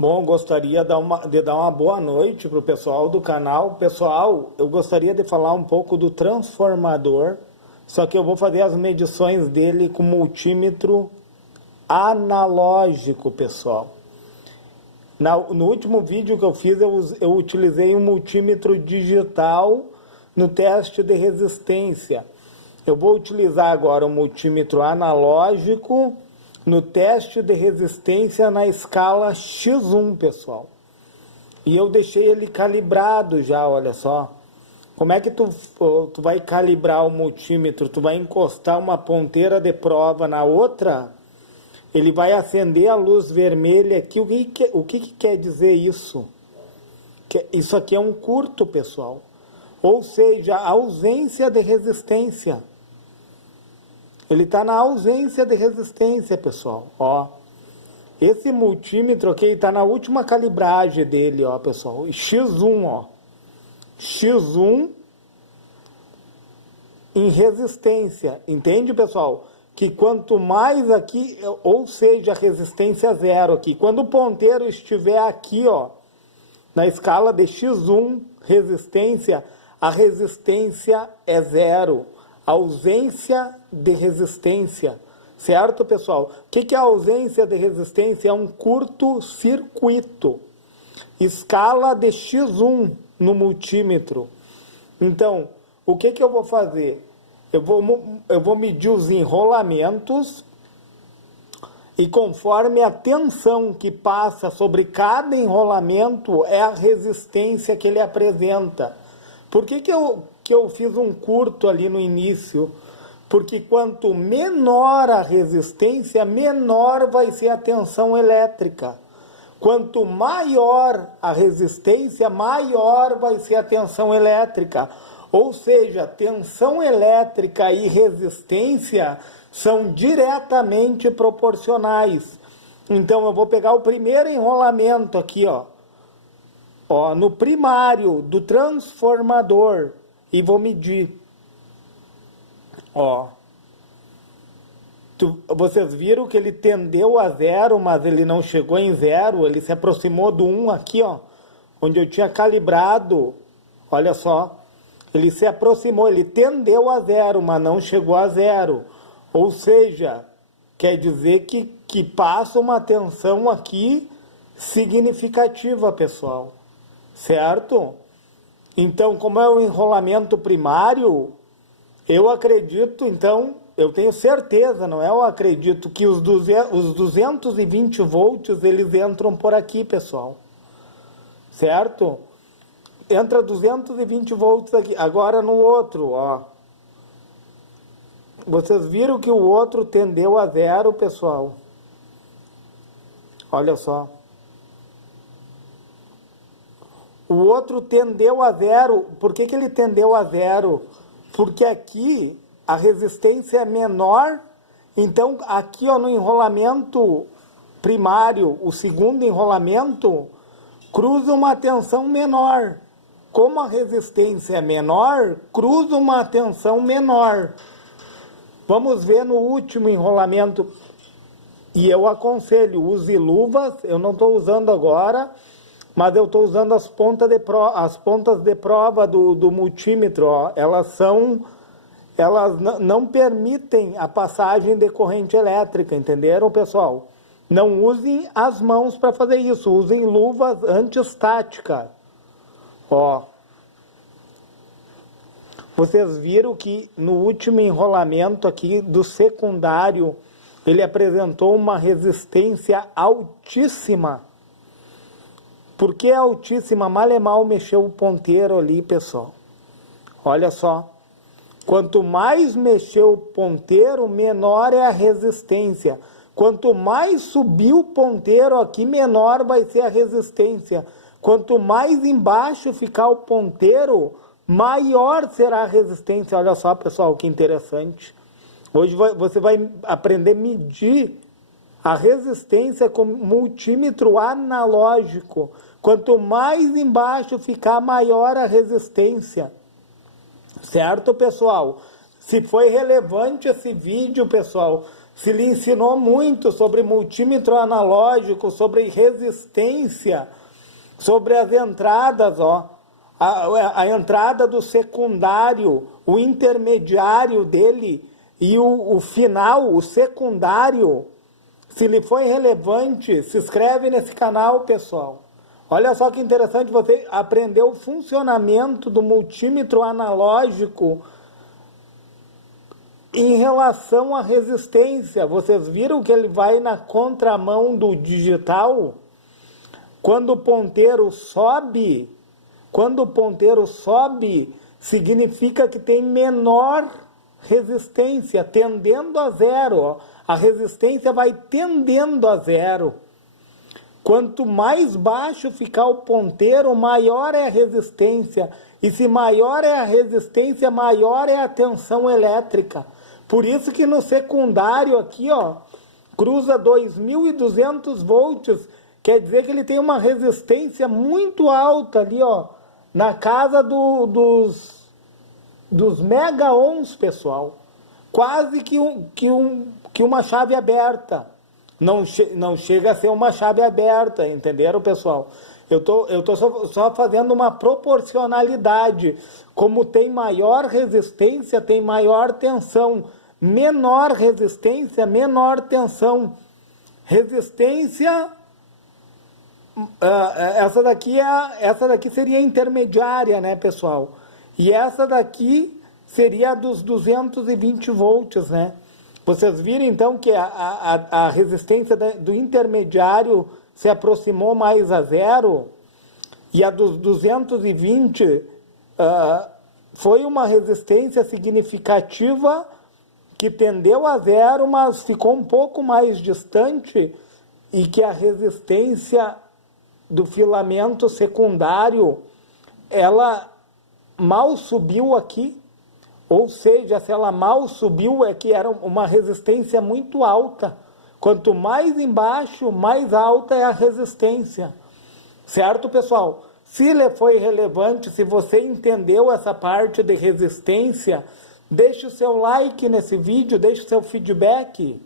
Bom, gostaria de dar uma boa noite para o pessoal do canal. Pessoal, eu gostaria de falar um pouco do transformador, só que eu vou fazer as medições dele com multímetro analógico, pessoal. No último vídeo que eu fiz, eu utilizei um multímetro digital no teste de resistência. Eu vou utilizar agora um multímetro analógico no teste de resistência na escala X1, pessoal. E eu deixei ele calibrado já, olha só. Como é que tu vai calibrar o multímetro? Tu vai encostar uma ponteira de prova na outra, ele vai acender a luz vermelha aqui. O que quer dizer isso? Isso aqui é um curto, pessoal. Ou seja, ausência de resistência. Ele está na ausência de resistência, pessoal. Ó, esse multímetro aqui está na última calibragem dele, ó, pessoal. X1, ó. X1 em resistência. Entende, pessoal? Que quanto mais aqui, ou seja, resistência zero aqui. Quando o ponteiro estiver aqui, ó, na escala de X1, resistência, a resistência é zero. Ausência de resistência, certo, pessoal? O que é a ausência de resistência? É um curto-circuito. Escala de X1 no multímetro. Então, o que eu vou fazer? Eu vou medir os enrolamentos e conforme a tensão que passa sobre cada enrolamento é a resistência que ele apresenta. Por que eu fiz um curto ali no início? Porque quanto menor a resistência, menor vai ser a tensão elétrica. Quanto maior a resistência, maior vai ser a tensão elétrica. Ou seja, tensão elétrica e resistência são diretamente proporcionais. Então eu vou pegar o primeiro enrolamento aqui, ó. Ó, no primário do transformador e vou medir. Ó, vocês viram que ele tendeu a zero, mas ele não chegou em zero, ele se aproximou do 1 aqui, ó, onde eu tinha calibrado. Olha só, ele se aproximou, ele tendeu a zero, mas não chegou a zero. Ou seja, quer dizer que passa uma tensão aqui significativa, pessoal. Certo? Então, como é o enrolamento primário, eu acredito, então, eu tenho certeza, não é? Eu acredito que os 220 volts, eles entram por aqui, pessoal. Certo? Entra 220 volts aqui. Agora no outro, ó. Vocês viram que o outro tendeu a zero, pessoal? Olha só. O outro tendeu a zero. Por que ele tendeu a zero? Porque aqui a resistência é menor. Então, aqui ó, no enrolamento primário, o segundo enrolamento, cruza uma tensão menor. Como a resistência é menor, cruza uma tensão menor. Vamos ver no último enrolamento. E eu aconselho, use luvas. Eu não estou usando agora, mas eu estou usando as pontas de prova do multímetro. Ó. Elas não permitem a passagem de corrente elétrica, entenderam, pessoal? Não usem as mãos para fazer isso, usem luvas antiestáticas. Ó. Vocês viram que no último enrolamento aqui do secundário, ele apresentou uma resistência altíssima. Por que altíssima? Mal e mal mexeu o ponteiro ali, pessoal. Olha só. Quanto mais mexeu o ponteiro, menor é a resistência. Quanto mais subir o ponteiro aqui, menor vai ser a resistência. Quanto mais embaixo ficar o ponteiro, maior será a resistência. Olha só, pessoal, que interessante. Hoje você vai aprender a medir a resistência com multímetro analógico. Quanto mais embaixo ficar, maior a resistência. Certo, pessoal? Se foi relevante esse vídeo, pessoal, se lhe ensinou muito sobre multímetro analógico, sobre resistência, sobre as entradas, ó, a entrada do secundário, o intermediário dele e o final, o secundário. Se lhe foi relevante, se inscreve nesse canal, pessoal. Olha só que interessante, você aprender o funcionamento do multímetro analógico em relação à resistência. Vocês viram que ele vai na contramão do digital? Quando o ponteiro sobe, significa que tem menor resistência, tendendo a zero. Ó. A resistência vai tendendo a zero. Quanto mais baixo ficar o ponteiro, maior é a resistência. E se maior é a resistência, maior é a tensão elétrica. Por isso que no secundário aqui, ó, cruza 2.200 volts. Quer dizer que ele tem uma resistência muito alta ali, ó, na casa dos mega ohms, pessoal. Quase que uma chave aberta. Não chega a ser uma chave aberta, entenderam, pessoal? Eu tô só fazendo uma proporcionalidade. Como tem maior resistência, tem maior tensão. Menor resistência, menor tensão. Resistência, essa daqui seria intermediária, né, pessoal? E essa daqui seria a dos 220 volts, né? Vocês viram, então, que a resistência do intermediário se aproximou mais a zero, e a dos 220 foi uma resistência significativa que tendeu a zero, mas ficou um pouco mais distante, e que a resistência do filamento secundário, ela mal subiu aqui. Ou seja, se ela mal subiu, é que era uma resistência muito alta. Quanto mais embaixo, mais alta é a resistência. Certo, pessoal? Se ele foi relevante, se você entendeu essa parte de resistência, deixe o seu like nesse vídeo, deixe o seu feedback.